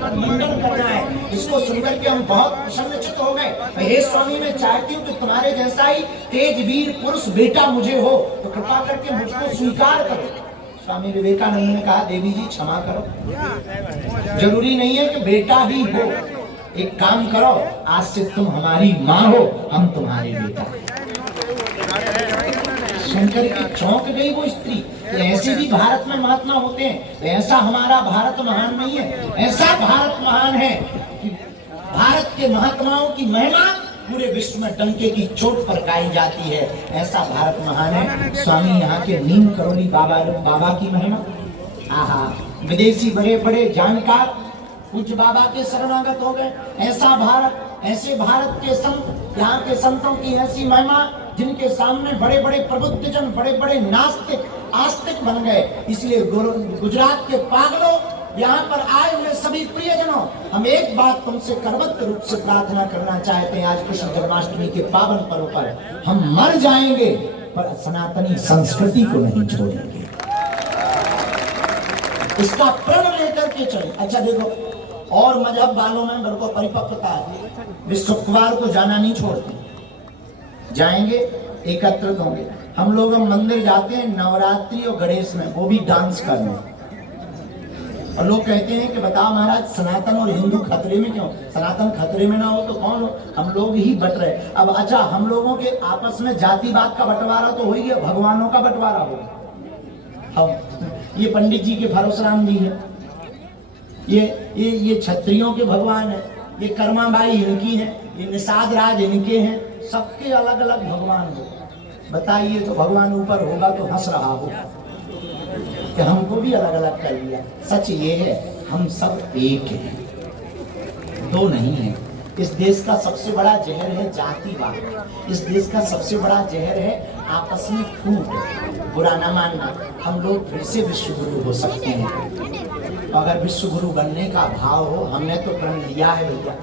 मंगल करना है। इसको सुनकर के हम बहुत प्रसन्नचित्त हो गए। हे स्वामी, मैं चाहती हूँ कि तुम्हारे जैसा ही तेज वीर पुरुष बेटा मुझे हो, तो कृपा करके मुझको स्वीकार करो। स्वामी विवेकानंद ने कहा, देवी जी क्षमा करो, जरूरी नहीं है कि बेटा ही हो। एक काम करो, आज से तुम हमारी माँ हो, हम तुम्हारे बेटा। सुनकर के चौंक गई वो स्त्री। ऐसे भी भारत में महात्मा होते हैं, तो ऐसा हमारा भारत महान नहीं है। ऐसा भारत महान है कि भारत के महात्माओं की महिमा पूरे विश्व में डंके की चोट पर गाई जाती है। ऐसा भारत महान है। स्वामी यहाँ के नीम करोली बाबा की महिमा, आहा, विदेशी बड़े बड़े जानकार पूज्य बाबा के शरणागत हो गए। ऐसा भारत, ऐसे भारत के संत, यहाँ के संतों की ऐसी महिमा, जिनके सामने बड़े बड़े प्रबुद्ध जन, बड़े बड़े नास्तिक आस्तिक बन गए। इसलिए गुजरात के पागलों, यहाँ पर आए हुए सभी प्रियजनों, हम एक बात तुमसे करबद्ध रूप से प्रार्थना करना चाहते हैं। आज कृष्ण जन्माष्टमी के पावन पर्व पर हम मर जाएंगे पर सनातनी संस्कृति को नहीं छोड़ेंगे। इसका प्रण लेकर के चले। अच्छा देखो, और मजहब वालों में मेरे को परिपक्वता है, वे शुक्रवार को जाना नहीं छोड़ते, जाएंगे, एकत्रित होंगे। हम लोग मंदिर जाते हैं नवरात्रि और गणेश में, वो भी डांस करने, और लोग कहते हैं कि बताओ महाराज, सनातन और हिंदू खतरे में क्यों? सनातन खतरे में ना हो तो कौन हो? हम लोग ही बट रहे। अब अच्छा, हम लोगों के आपस में जातिवाद का बंटवारा तो हो ही गया, भगवानों का बंटवारा हो। अब ये पंडित जी के भरोसराम जी है, ये क्षत्रियों के भगवान है, ये कर्माबाई इनकी है, ये निषाद राज इनके हैं, सबके अलग अलग भगवान हो। बताइए, तो भगवान ऊपर होगा तो हंस रहा हो कि हमको भी अलग अलग कर लिया। सच ये है, हम सब एक हैं, दो नहीं है। इस देश का सबसे बड़ा जहर है जातिवाद। इस देश का सबसे बड़ा जहर है आपस में फूट, बुरा ना मानना। हम लोग फिर से विश्व गुरु हो सकते हैं, अगर विश्व गुरु बनने का भाव हो। हमने तो प्रण लिया है भैया,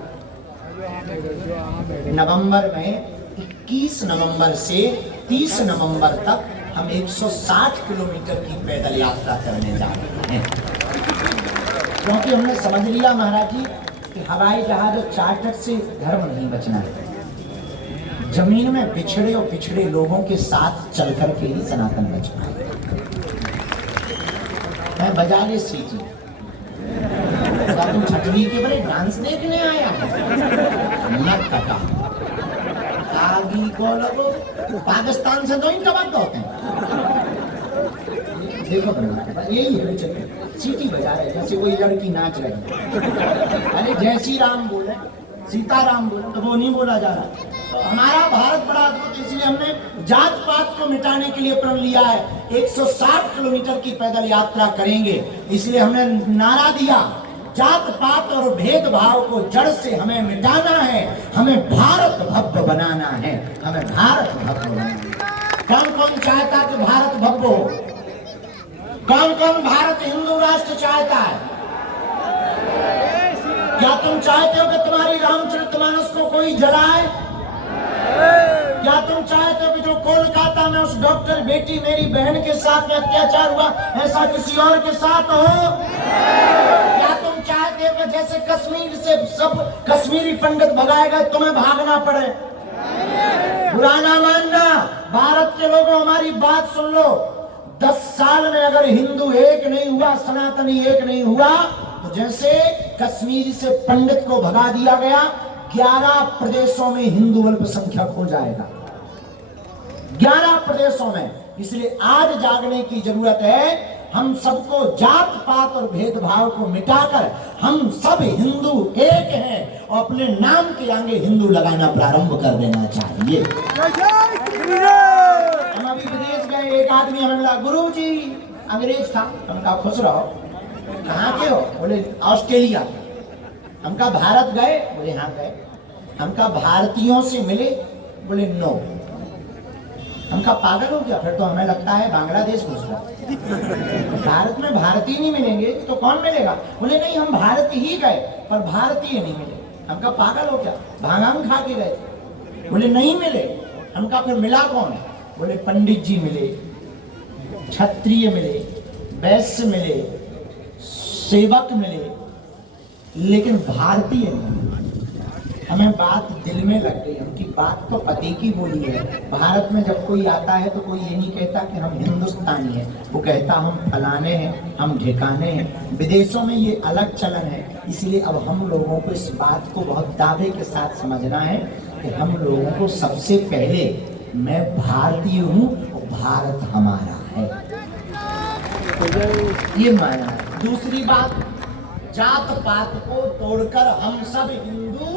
नवंबर में 21 नवंबर से 30 नवंबर तक हम 160 किलोमीटर की पैदल यात्रा करने जा रहे हैं, क्योंकि हमने समझ लिया महाराज जी कि हवाई जहाज और चार्टर से धर्म नहीं बचना है। जमीन में बिछड़े और पिछड़े लोगों के साथ चल करके ही सनातन बच पाएगा। मैं बजा ले सीटी, तुम छठवी के बड़े डांस देखने आया न कटा आगी को लगो, पाकिस्तान से तो इनका बात होते हैं। देखो यही है, सीटी बजा रहे जैसे कोई लड़की नाच रही। अरे जय श्री राम बोले, सीताराम बोले, तो वो नहीं बोला जा रहा। तो हमारा भारत बड़ा अद्भुत, इसलिए हमने जात पात को मिटाने के लिए प्रण लिया है। 160 किलोमीटर की पैदल यात्रा करेंगे। इसलिए हमने नारा दिया, जात पात और भेदभाव को जड़ से हमें मिटाना है, हमें भारत भव्य बनाना है, हमें भारत भव्य बनाना है। कौन कौन चाहता कि भारत भव्य हो? कौन कौन भारत हिंदू राष्ट्र चाहता है? क्या तुम चाहते हो कि तुम्हारी रामचरितमानस को कोई जलाए? क्या तुम चाहते हो कि जो कोलकाता में उस डॉक्टर बेटी मेरी बहन के साथ में अत्याचार हुआ ऐसा किसी और के साथ हो? क्या तुम चाहते हो कि जैसे कश्मीर से सब कश्मीरी पंडित भगाएगा तुम्हें भागना पड़े? बुरा ना मानना, भारत के लोगों हमारी बात सुन लो। 10 साल में अगर हिंदू एक नहीं हुआ, सनातनी एक नहीं हुआ, तो जैसे कश्मीर से पंडित को भगा दिया गया, 11 प्रदेशों में हिंदू अल्पसंख्यक हो जाएगा, 11 प्रदेशों में। इसलिए आज जागने की जरूरत है। हम सबको जात पात और भेदभाव को मिटाकर हम सब हिंदू एक हैं और अपने नाम के आगे हिंदू लगाना प्रारंभ कर देना चाहिए। हम अभी विदेश गए, एक आदमी हमें मिला, गुरुजी अंग्रेज था। हम कहा खुश रहो, कहाँ के हो? बोले ऑस्ट्रेलिया। हम कहा भारत गए? बोले हाँ गए। हम कहा भारतीयों से मिले? बोले नो। हम कहा पागल हो गया, फिर तो हमें लगता है बांग्लादेश घुस गया। भारत में भारतीय नहीं मिलेंगे तो कौन मिलेगा? बोले नहीं, हम भारत ही गए पर भारतीय नहीं मिले। हम कहा पागल हो क्या, भांग खा के गए? बोले नहीं मिले। हम कहा फिर मिला कौन? बोले पंडित जी मिले, क्षत्रिय मिले, वैश्य मिले, सेवक मिले, लेकिन भारतीय नहीं। हमें बात दिल में लग गई, उनकी बात तो पति की बोली है। भारत में जब कोई आता है तो कोई ये नहीं कहता कि हम हिंदुस्तानी हैं, वो कहता हम फलाने हैं, हम ठिकाने हैं। विदेशों में ये अलग चलन है। इसलिए अब हम लोगों को इस बात को बहुत दावे के साथ समझना है कि हम लोगों को सबसे पहले मैं भारतीय हूँ और भारत हमारा है, ये माना है। दूसरी बात, जात पात को तोड़कर हम सब हिंदू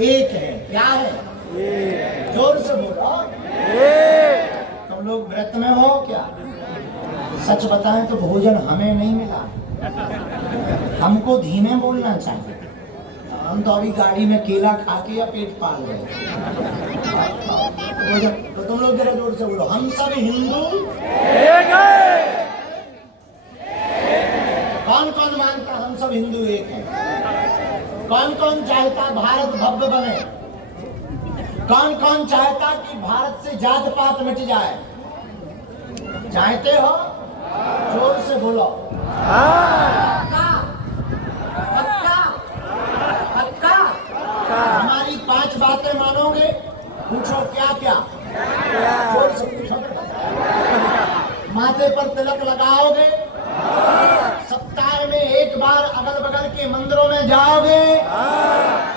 एक है। क्या है? जोर से बोलो। तुम लोग व्रत में हो क्या? सच बताएं तो भोजन हमें नहीं मिला, हमको धीमे बोलना चाहिए। हम तो अभी गाड़ी में केला खा के या पेट पाल रहे। तो तुम लोग जरा जोर से बोलो, हम सब हिंदू एक है। कौन कौन मानता हम सब हिंदू एक है? कौन कौन चाहता भारत भव्य बने? कौन कौन चाहता कि भारत से जात पात मिट जाए? चाहते हो? जोर से बोलो। पक्का? पक्का? पक्का? हमारी 5 बातें मानोगे? पूछो क्या क्या? जोर से पूछो। माथे पर तिलक लगाओगे? सप्ताह में एक बार अगल बगल के मंदिरों में जाओगे?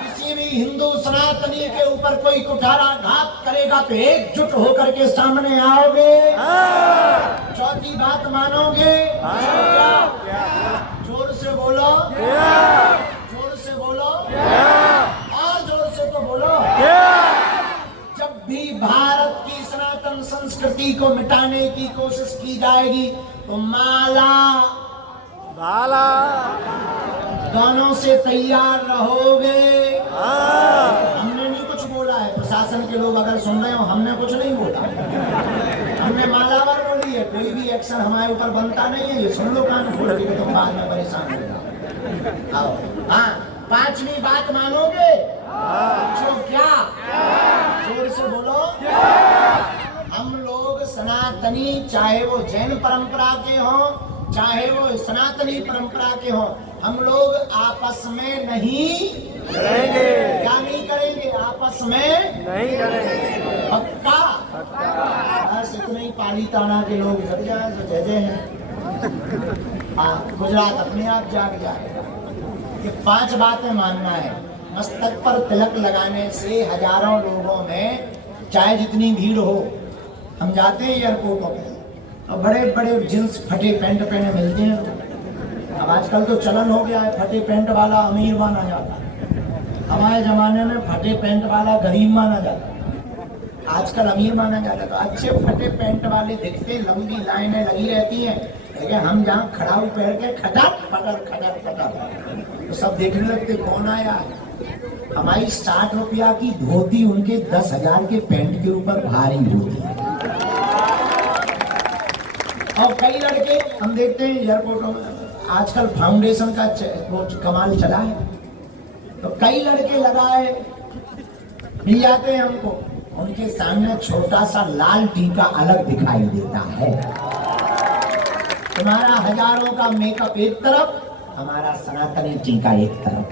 किसी भी हिंदू सनातनी के ऊपर कोई कुठाराघात करेगा तो एकजुट होकर के सामने आओगे? चौथी बात मानोगे? जोर से बोलो, जोर से बोलो, और जोर से तो बोलो। जब भी भारत की सनातन संस्कृति को मिटाने की कोशिश की जाएगी तो माला भाला दोनों से तैयार रहोगे। हमने नहीं कुछ बोला है, प्रशासन के लोग अगर सुन रहे हो, हमने कुछ नहीं बोला। हमने मालावर बोली है, कोई भी एक्शन हमारे ऊपर बनता नहीं है। ये सुन लो कान खोल के, तुम बाद में परेशान हो जाओ। आओ, हाँ, 5वीं बात मानोगे? जो क्या? जोर से बोलो। हम लोग सनातनी, चाहे वो जैन परंपरा के हों, चाहे वो सनातनी परंपरा के हों, हम लोग आपस में नहीं लड़ेंगे। क्या नहीं करेंगे? आपस में नहीं लड़ेंगे। पक्का? बस इतना ही। पाली ताना के लोग जग जाए तो जय जय है। गुजरात अपने आप जाग जाएगा। ये 5 बातें मानना है। मस्तक पर तिलक लगाने से हजारों लोगों में, चाहे जितनी भीड़ हो, हम जाते हैं एयरपोर्टों पे और बड़े बड़े जींस फटे पैंट पहने मिलते हैं। अब आजकल तो चलन हो गया है, फटे पैंट वाला अमीर माना जाता है। हमारे जमाने में फटे पैंट वाला गरीब माना जाता है, आजकल अमीर माना जाता है। तो अच्छे फटे पैंट वाले दिखते, लंबी लाइनें लगी रहती हैं, लेकिन हम जहाँ खड़ाऊ पैर के खटक खटर तो सब देखने लगते कौन आया है। हमारी 60 रुपया की धोती उनके 10,000 के पैंट के ऊपर भारी होती है। और कई लड़के हम देखते हैं एयरपोर्टों में, आजकल फाउंडेशन का कमाल चला है, तो कई लड़के लगाए मिल जाते हैं हमको, उनके सामने छोटा सा लाल टीका अलग दिखाई देता है। तुम्हारा हजारों का मेकअप एक तरफ, हमारा सनातनी टीका एक तरफ।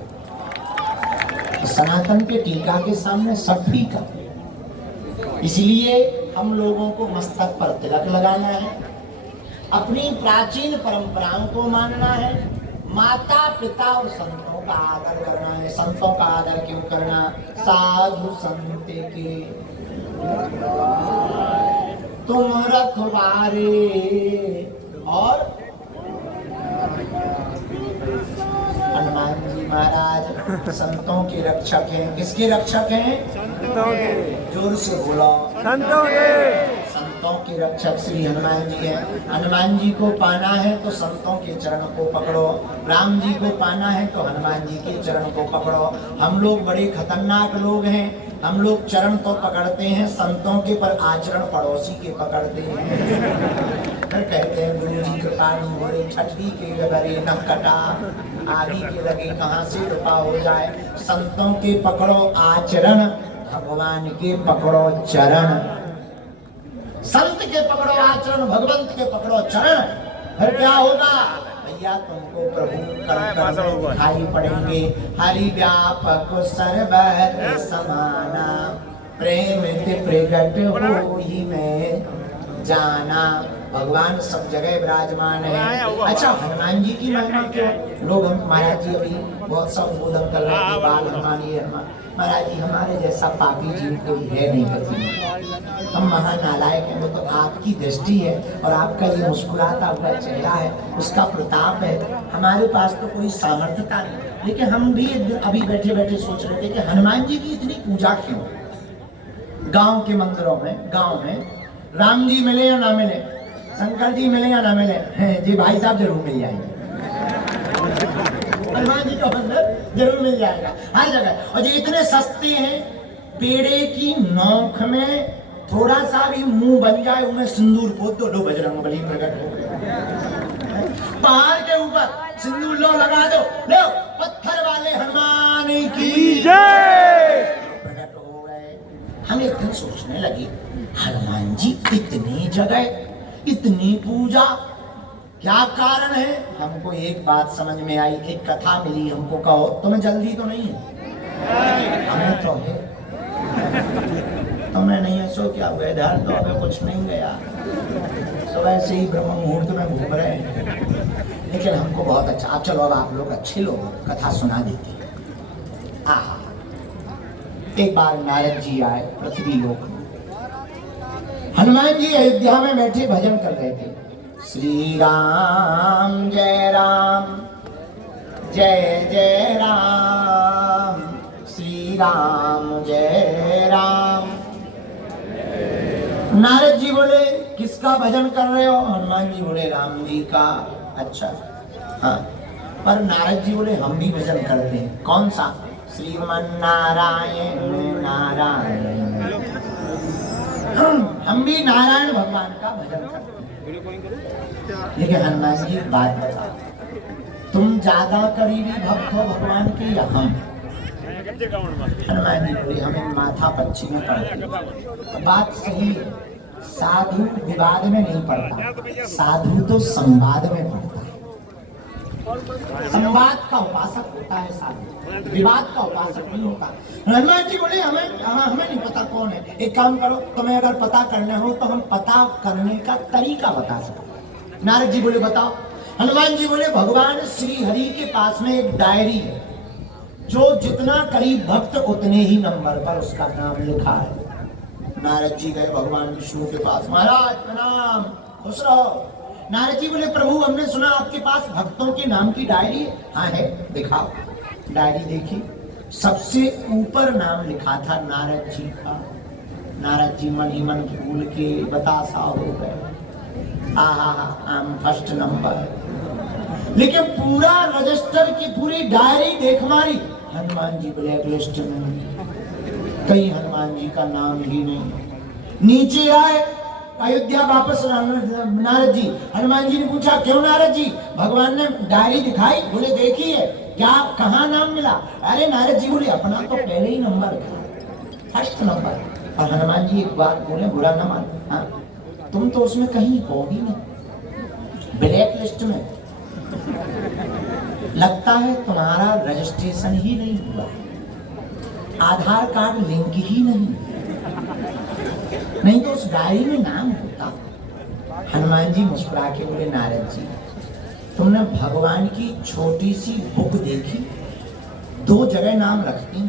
सनातन के टीका के सामने सब फीका। इसलिए हम लोगों को मस्तक पर तिलक लगाना है, अपनी प्राचीन परंपराओं को मानना है, माता पिता और संतों का आदर करना है। संतों का आदर क्यों करना? साधु संत के तुम रखवारे, और हनुमान जी महाराज संतों के रक्षक हैं। किसके रक्षक हैं? संतों के। जोर से बोलो। संतों के। संतों के रक्षक श्री हनुमान जी हैं। हनुमान जी को पाना है तो संतों के चरण को पकड़ो, राम जी को पाना है तो हनुमान जी के चरण को पकड़ो। हम लोग बड़े खतरनाक लोग हैं, हम लोग चरण तो पकड़ते हैं संतों के, पर आचरण पड़ोसी के पकड़ते हैं। फिर कहते हैं गुरु जी कृपाणु होरे, छठवी के गगरे न कटा, आगे के लगे कहाँ से कृपा हो जाए। संतों के पकड़ो आचरण, भगवान के पकड़ो चरण। संत के पकड़ो आचरण, भगवंत के पकड़ो चरण, फिर क्या होगा? भैया तुमको प्रभु कर दिखाई पड़ेंगे। हरि व्यापक सर्वत्र समाना, प्रेम प्रगट हो ही में जाना। भगवान सब जगह विराजमान है। अच्छा, हनुमान जी की महिमा क्यों? लोग महाराज जी अभी बहुत सा उद्बोधन कर रहे हैं, बाल हनुमान ये हनुमान। महाराज जी हमारे जैसा पापी जीव कोई है नहीं पृथ्वी। हम महानालायक हैं। वो तो आपकी दृष्टि है और आपका ये मुस्कुराता हुआ चेहरा है, उसका प्रताप है। हमारे पास तो कोई सामर्थ्यता नहीं। लेकिन हम भी अभी बैठे बैठे सोच रहे थे कि हनुमान जी की इतनी पूजा क्यों? गांव के मंदिरों में, गांव में राम जी मिले या ना मिले, शंकर जी मिले या ना मिले, जी भाई साहब जरूर मिल जाएंगे। हनुमान जी का मंदिर जरूर मिल जाएगा हर जगह। और जो इतने सस्ते हैं, पेड़े की नोक में थोड़ा सा भी मुंह बन जाए, उनमें सिंदूर पोत दो, लो बजरंगबली प्रकट हो गए। पहाड़ के ऊपर सिंदूर लो लगा दो, लो पत्थर वाले हनुमान की जय, प्रकट हो गए। हम एक दिन सोचने लगे, हनुमान जी इतनी जगह, इतनी पूजा, क्या कारण है? हमको एक बात समझ में आई, एक कथा मिली हमको। कहो तुम्हें जल्दी तो नहीं है? हमें तो है। तुम्हें नहीं है सो क्या हुआ? इधर तो अभी कुछ नहीं गया, सुबह से ही ब्रह्म मुहूर्त में घूम रहे हैं। लेकिन हमको बहुत अच्छा, आप चलो अब आप लोग अच्छे लोग, कथा सुना देते। एक बार नारद जी आए पृथ्वी लोक। हनुमान जी अयोध्या में बैठे भजन कर रहे थे। श्री राम जय राम, जय जय राम, श्री राम जय राम। नारद जी बोले किसका भजन कर रहे हो? हनुमान जी बोले राम जी का। अच्छा हाँ, पर नारद जी बोले हम भी भजन करते हैं। कौन सा? श्रीमन नारायण नारायण। हम भी नारायण भगवान का भजन करते हैं। लेकिन हनुमान जी बात बता, तुम ज्यादा करीबी भक्त हो भगवान के या हम? हनुमान जी बोले हमें माथा पच्ची में पड़ता। बात सही है, साधु विवाद में नहीं पड़ता, साधु तो संवाद में पड़ता है। संवाद का उपासक होता है साधु, विवाद का उपासक नहीं होता। हनुमान जी बोले हमें नहीं पता कौन है। एक काम करो, तुम्हें अगर पता करना हो तो हम पता करने का तरीका बता सकते। नारद जी बोले बताओ। हनुमान जी बोले भगवान श्री हरि के पास में एक डायरी है, जो जितना करीब भक्त उतने ही नंबर पर उसका नाम लिखा है। नारद जी गए भगवान विष्णु के पास, महाराज प्रणाम, खुश रहो। नारद जी बोले प्रभु हमने सुना आपके पास भक्तों के नाम की डायरी है। हाँ है, दिखाओ। डायरी देखी, सबसे ऊपर नाम लिखा था नारद जी का। नारद जी मन ही मन फूल के बतासा हो गए, आम फर्स्ट नंबर। लेकिन पूरा रजिस्टर की पूरी डायरी देख मारी, हनुमान जी ब्लैक लिस्ट में, कहीं हनुमान जी का नाम ही नहीं। नीचे आए अयोध्या वापस नारद जी, हनुमान जी ने पूछा क्यों नारद जी, भगवान ने डायरी दिखाई? बोले देखी है, क्या कहाँ नाम मिला? अरे नारद जी बोले अपना तो पहले ही नंबर था, फर्स्ट नंबर। और हनुमान जी एक बात बोले, बुरा ना मान, हाँ तुम तो उसमें कहीं हो ही नहीं, ब्लैक लिस्ट में। लगता है तुम्हारा रजिस्ट्रेशन ही नहीं हुआ, आधार कार्ड लिंक ही नहीं तो उस डायरी में नाम होता। हनुमान जी मुस्कुरा के बोले नारद जी तुमने भगवान की छोटी सी बुक देखी, 2 जगह नाम रखती।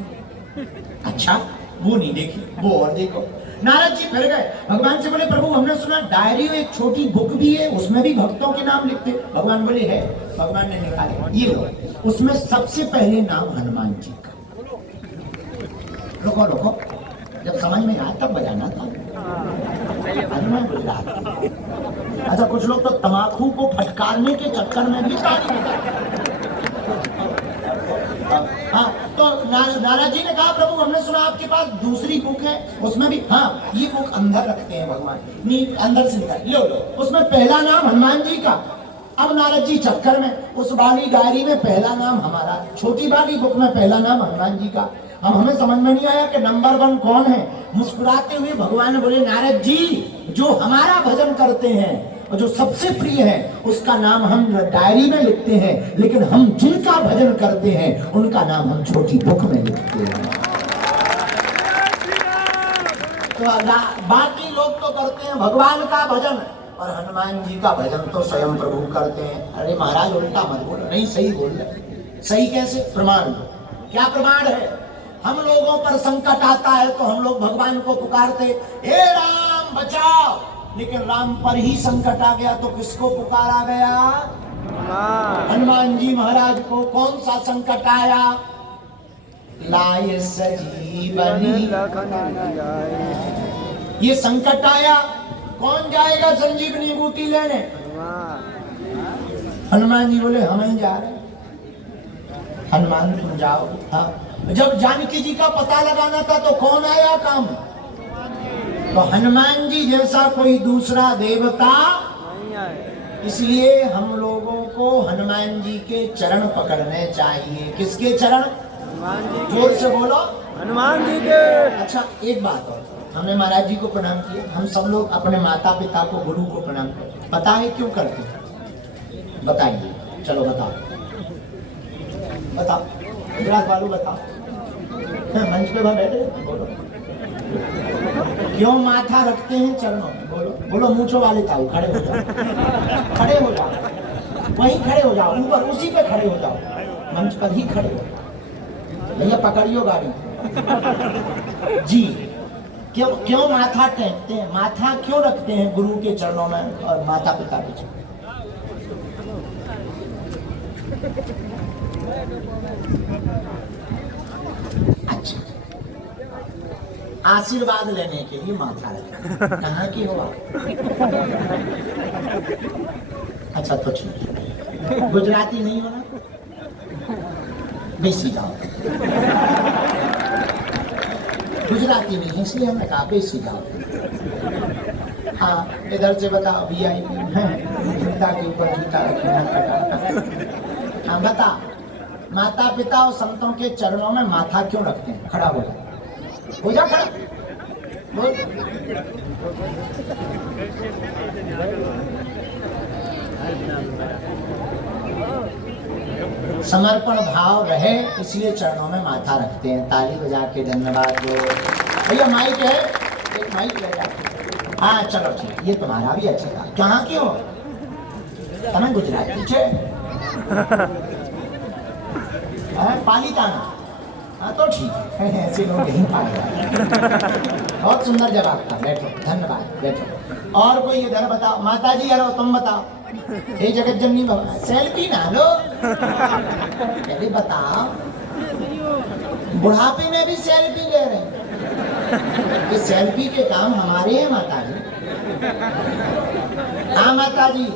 अच्छा वो नहीं देखी, वो और देखो। नारद जी फिर गए भगवान से बोले प्रभु हमने सुना डायरी में एक छोटी बुक भी है, उसमें भी भक्तों के नाम लिखते। भगवान बोले है। भगवान ने निकाले, ये लो, उसमें सबसे पहले नाम हनुमान जी का। रुको रुको, जब समझ में आया तब बजाना था। हनुमान बोल रहा था। अच्छा कुछ लोग तो तम्बाकू को फटकारने के चक्कर में भी ताली बजाते। हाँ तो नारद जी ने कहा प्रभु हमने सुना आपके पास दूसरी बुक है, उसमें भी। हाँ ये बुक अंदर रखते हैं भगवान, अंदर से निकाल लो, उसमें पहला नाम हनुमान जी का। अब नारद जी चक्कर में, उस वाली डायरी में पहला नाम हमारा, छोटी वाली बुक में पहला नाम हनुमान जी का। अब हमें समझ में नहीं आया कि नंबर 1 कौन है। मुस्कुराते हुए भगवान बोले नारद जी जो हमारा भजन करते हैं और जो सबसे प्रिय है उसका नाम हम डायरी में लिखते हैं, लेकिन हम जिनका भजन करते हैं उनका नाम हम छोटी बुक में लिखते हैं। तो बाकी लोग तो करते हैं भगवान का भजन, और हनुमान जी का भजन तो स्वयं प्रभु करते हैं। अरे महाराज उल्टा मत बोलो, नहीं सही बोल रहे। सही कैसे? प्रमाण दो। क्या प्रमाण है? हम लोगों पर संकट आता है तो हम लोग भगवान को पुकारते, हे राम बचाओ, लेकिन राम पर ही संकट आ गया तो किसको पुकारा गया? हनुमान जी महाराज को कौन सा संकट आया? लाए सजीवनी, ये संकट आया, कौन जाएगा संजीवनी बूटी लेने? हनुमान जी बोले हम ही जा रहे। हनुमान तुम जाओ। हाँ, जब जानकी जी का पता लगाना था तो कौन आया काम? तो हनुमान जी जैसा कोई दूसरा देवता। इसलिए हम लोगों को हनुमान जी के चरण पकड़ने चाहिए। किसके चरण? जोर से बोलो, हनुमान जी के। अच्छा एक बात और, हमने महाराज जी को प्रणाम किया, हम सब लोग अपने माता पिता को, गुरु को प्रणाम करते। पता है क्यों करते हैं? बताइए, चलो बताओ बताओ, गुजरात वालों बताओ। मंच पे बैठे बोलो, क्यों माथा रखते हैं चरणों में? बोलो बोलो, मूंछों वाले ताऊ खड़े हो जाओ, खड़े हो जाओ, वहीं खड़े हो जाओ, ऊपर उसी पे खड़े हो जाओ, मंच पर ही खड़े हो जाओ। भैया पकड़ियो गाड़ी जी। क्यों क्यों माथा टेकते हैं? माथा क्यों रखते हैं गुरु के चरणों में और माता पिता के चरणों? अच्छा, आशीर्वाद लेने के लिए माथा रखते। कहाँ की हो आप? अच्छा तो ठीक है, गुजराती नहीं हो ना? बेसी जाओ। गुजराती नहीं है इसलिए हमने कहा बेसी जाओ। हाँ इधर से बताओ, VIP है, जूता के ऊपर जूता रखे। हाँ बता, माता पिता और संतों के चरणों में माथा क्यों रखते हैं? खड़ा हो जा, हो जा खड़ा, बोल। समर्पण भाव रहे इसलिए चरणों में माथा रखते हैं। ताली बजा के धन्यवाद दो। भैया माइक है, एक माइक ले जाओ। हाँ चलो ठीक, ये तुम्हारा भी अच्छा था। कहाँ की हो? तुम्हें गुजराती छे? पालीताना? हाँ तो ठीक है, ऐसे लोग यहीं पाए जाते। बहुत सुंदर जवाब था, बैठो, धन्यवाद, बैठो। और कोई इधर बताओ, माता जी यारो तुम बताओ। हे जगत जननी बाबा, सेल्फी ना लो, पहले बताओ। बुढ़ापे में भी सेल्फी ले रहे हैं? ये सेल्फी के काम हमारे हैं माता जी। हाँ माता जी,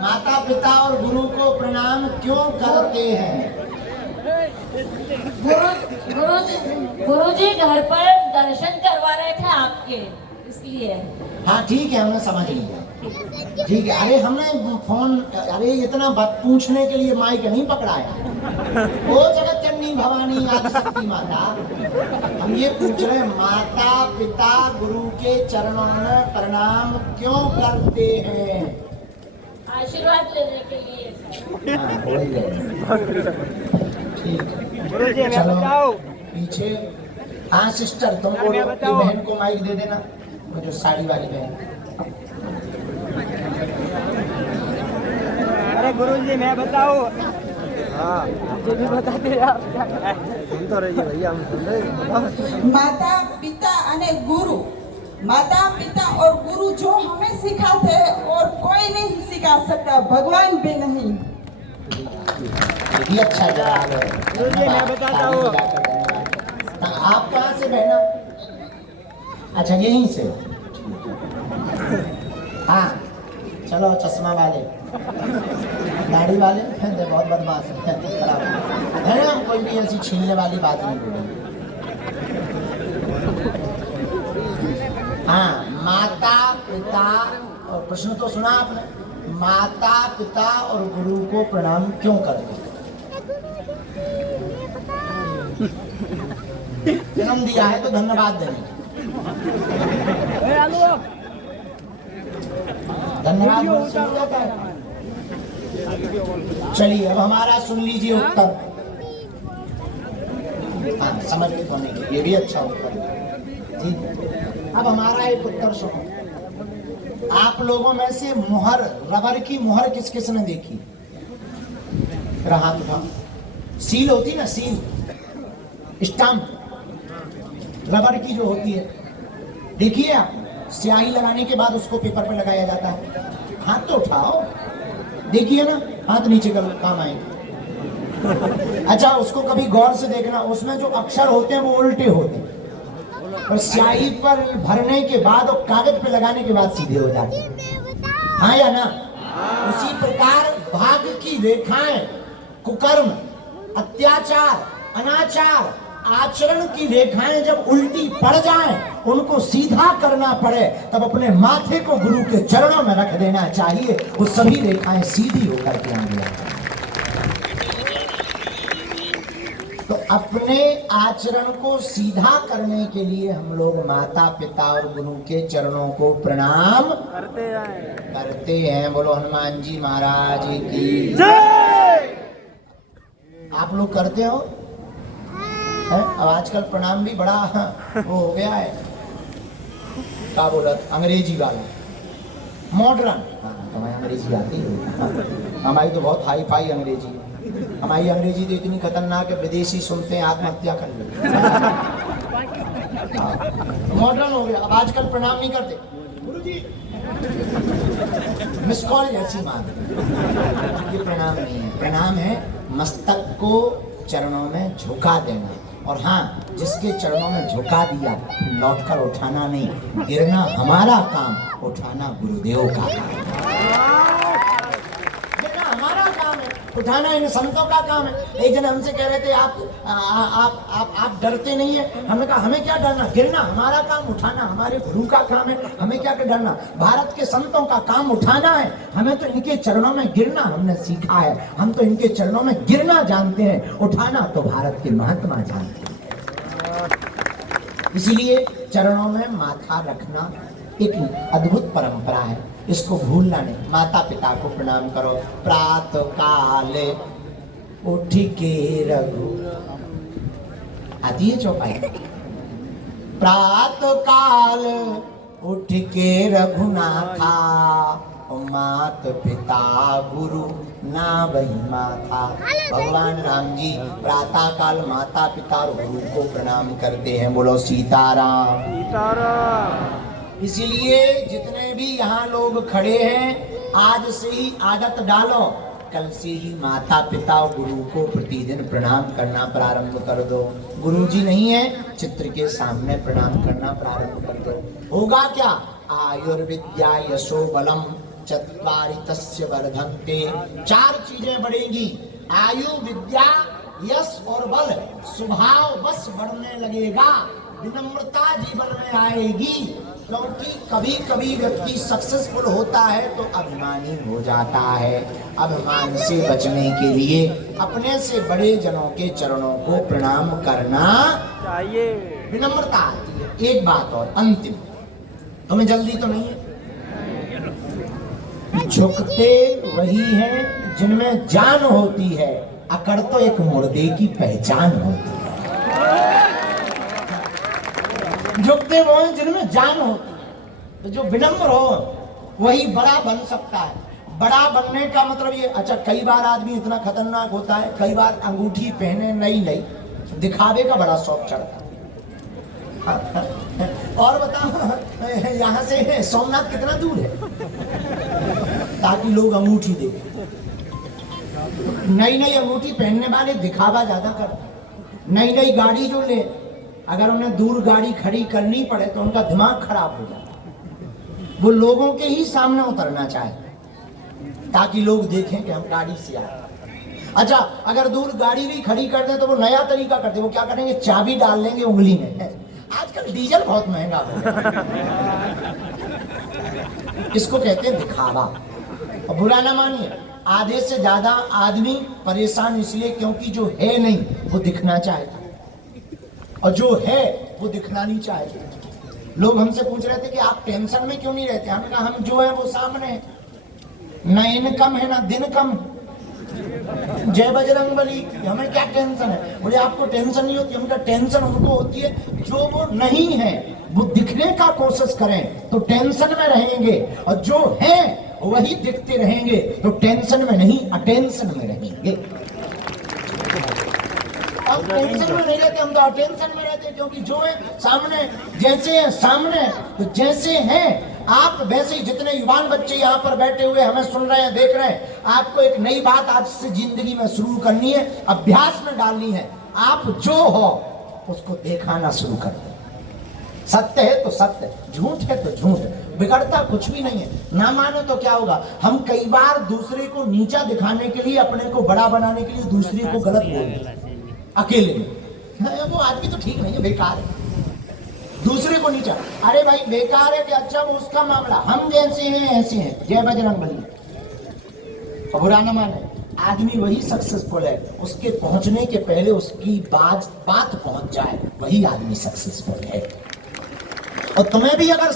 माता पिता और गुरु को प्रणाम क्यों करते हैं? गुरुजी घर पर दर्शन करवा रहे थे आपके, इसलिए। हाँ ठीक है, हमने समझ लिया। ठीक है, अरे हमने फोन, अरे इतना बात पूछने के लिए माइक नहीं पकड़ाया। वो जगत जननी भवानी आदिशक्ति माता, हम ये पूछ रहे हैं माता पिता गुरु के चरणों में प्रणाम क्यों करते हैं? आशीर्वाद लेने के लिए। हाँ, वही है। ठीक है, चलो पीछे। हाँ सिस्टर तुम बोलो, बहन को माइक दे देना, वो जो साड़ी वाली बहन। अरे गुरुजी मैं बताओ। हाँ मुझे भी बताते यार, सुन तो रहिए भैया, हम सुन रहे। माता पिता अने गुरु, माता पिता और गुरु जो हमें सिखाते हैं और कोई नहीं सिखा सकता, भगवान भी नहीं। ये अच्छा जवाब है। गुरुजी मैं बताता हूँ। आप कहाँ से बहना? अच्छा यहीं से। हाँ चलो, चश्मा वाले, दाढ़ी वाले हैं, बहुत बदमाश है, खराब है ना? कोई भी ऐसी छीनने वाली बात नहीं बोलेंगे। हाँ, माता पिता, और प्रश्न तो सुना आपने, माता पिता और गुरु को प्रणाम क्यों करते हैं? जन्म दिया है तो धन्यवाद देने। धन्यवाद बोल सुन जाता है। चलिए अब हमारा सुन लीजिए उत्तर। हाँ, समझ में तो नहीं, ये भी अच्छा उत्तर है जी। अब हमारा एक उत्तर सुनो। आप लोगों में से मुहर, रबर की मुहर किस किसने देखी? रहा था सील होती ना, सील स्टाम्प रबर की जो होती है, देखिए आप, स्याही लगाने के बाद उसको पेपर पे लगाया जाता है। हाथ तो उठाओ, देखिए ना, हाथ नीचे कर, काम आएगा। अच्छा, उसको कभी गौर से देखना, उसमें जो अक्षर होते हैं वो उल्टे होते हैं, और स्याही पर भरने के बाद और कागज पे लगाने के बाद सीधे हो जाते हैं। हाँ या ना? उसी प्रकार भाग की रेखाएं, कुकर्म, अत्याचार, अनाचार, आचरण की रेखाएं जब उल्टी पड़ जाएं, उनको सीधा करना पड़े, तब अपने माथे को गुरु के चरणों में रख देना चाहिए। वो सभी रेखाएं सीधी होकर के आगे आ जाएं। तो अपने आचरण को सीधा करने के लिए हम लोग माता पिता और गुरु के चरणों को प्रणाम करते हैं। बोलो हनुमान जी महाराज की जय। आप लोग करते हो? अब आजकल प्रणाम भी बड़ा वो हो गया है, क्या बोला, अंग्रेजी वाला, मॉडर्न। हमारी अंग्रेजी आती है, हमारी तो बहुत हाई फाई अंग्रेजी है। हमारी अंग्रेजी तो इतनी खतरनाक है, विदेशी सुनते हैं आत्महत्या कर लेते। मॉडर्न हो गया, अब आजकल प्रणाम नहीं करते, गुरुजी मिस कॉल जैसी मान। ये प्रणाम नहीं है, प्रणाम है मस्तक को चरणों में झुका देना। और हाँ, जिसके चरणों में झुका दिया लौटकर उठाना नहीं, गिरना हमारा काम, उठाना गुरुदेव का काम। गिरना हमारा काम है, उठाना इन संतों का काम है। एक जन हमसे कह रहे थे आप डरते नहीं है। हमने कहा हमें क्या डरना, गिरना हमारा काम, उठाना हमारे गुरु का काम है, हमें क्या डरना। भारत के संतों का काम उठाना है, हमें तो इनके चरणों में गिरना हमने सीखा है। हम तो इनके चरणों में गिरना जानते हैं, उठाना तो भारत के महात्मा जानते हैं। इसीलिए चरणों में माथा रखना एक अद्भुत परंपरा है, इसको भूलना नहीं। माता पिता को प्रणाम करो। प्रातः काल उठ के रघु, आती है चौपाई। प्रातः काल उठ के रघुनाथा, मात पिता गुरु ना वही माथा। भगवान राम जी प्रातः काल माता पिता और गुरु को प्रणाम करते हैं। बोलो सीताराम सीताराम। इसीलिए जितने भी यहाँ लोग खड़े हैं, आज से ही आदत डालो, कल से ही माता पिता और गुरु को प्रतिदिन प्रणाम करना प्रारंभ कर दो। गुरु जी नहीं है, चित्र के सामने प्रणाम करना प्रारंभ कर दो। होगा क्या? आयुर्विद्या यशो बलम चत्वारि तस्य वर्धन्ते। 4 चीजें बढ़ेंगी, आयु, विद्या, यश और बल। स्वभाव बस बढ़ने लगेगा, विनम्रता जीवन में आएगी। क्योंकि कभी कभी व्यक्ति सक्सेसफुल होता है तो अभिमानी हो जाता है। अभिमान से बचने के लिए अपने से बड़े जनों के चरणों को प्रणाम करना चाहिए, विनम्रता आती है। एक बात और अंतिम, तुम्हें जल्दी तो नहीं है, झुकते वही हैं जिनमें जान होती है, अकड़ तो एक मुर्दे की पहचान होती है। झुकते वो हैं जिनमें जान होती है। तो जो विनम्र हो वही बड़ा बन सकता है। बड़ा बनने का मतलब ये, अच्छा कई बार आदमी इतना खतरनाक होता है, कई बार अंगूठी पहने नई दिखावे का बड़ा शौक चढ़ता है। और बताओ यहाँ से सोमनाथ कितना दूर है, ताकि लोग अंगूठी देखें। नई अंगूठी पहनने वाले दिखावा ज्यादा करते। नई गाड़ी जो ले, अगर उन्हें दूर गाड़ी खड़ी करनी पड़े तो उनका दिमाग खराब हो जाता है। वो लोगों के ही सामने उतरना चाहे ताकि लोग देखें कि हम गाड़ी से आए। अच्छा, अगर दूर गाड़ी भी खड़ी कर दें तो वो नया तरीका करते। वो क्या करेंगे, चाबी डाल लेंगे उंगली में। आजकल डीजल बहुत महंगा हो गया। इसको कहते हैं दिखावा। और बुरा ना मानिए, आधे से ज्यादा आदमी परेशान इसलिए क्योंकि जो है नहीं वो दिखना चाहता, और जो है वो दिखना नहीं चाहते। लोग हमसे पूछ रहे थे कि आप टेंशन में क्यों नहीं रहते। हमने कहा हम जो है वो सामने है, ना इनकम है ना दिन कम। जय बजरंग बली। हमें क्या टेंशन है? बोले आपको टेंशन नहीं होती। हमका टेंशन उनको होती है जो वो नहीं है, वो दिखने का कोशिश करें तो टेंशन में रहेंगे, और जो है वही दिखते रहेंगे तो टेंशन में नहीं अटेंशन में रहेंगे। अब टेंशन में नहीं रहते, हम तो अटेंशन में रहते, क्योंकि जो है सामने, जैसे है सामने, तो जैसे हैं आप वैसे ही। जितने युवान बच्चे यहाँ पर बैठे हुए हमें सुन रहे हैं, देख रहे हैं, आपको एक नई बात आज से जिंदगी में शुरू करनी है, अभ्यास में डालनी है। आप जो हो उसको दिखाना शुरू कर दो। सत्य है तो सत्य, झूठ है तो झूठ, बिगड़ता कुछ भी नहीं है। ना माने तो क्या होगा? हम कई बार दूसरे को नीचा दिखाने के लिए, अपने को बड़ा बनाने के लिए दूसरे को गलत बोलते हैं अकेले में। वो आदमी तो ठीक नहीं है, बेकार है, दूसरे को नीचा। अरे भाई बेकार है कि अच्छा वो उसका मामला, हम जैसे हैं ऐसे हैं। जय बजरंग बली। और बुरा न माने, आदमी वही सक्सेसफुल है, उसके पहुंचने के पहले उसकी बात पहुंच जाए, वही आदमी सक्सेसफुल है। और तुम्हें भी अगर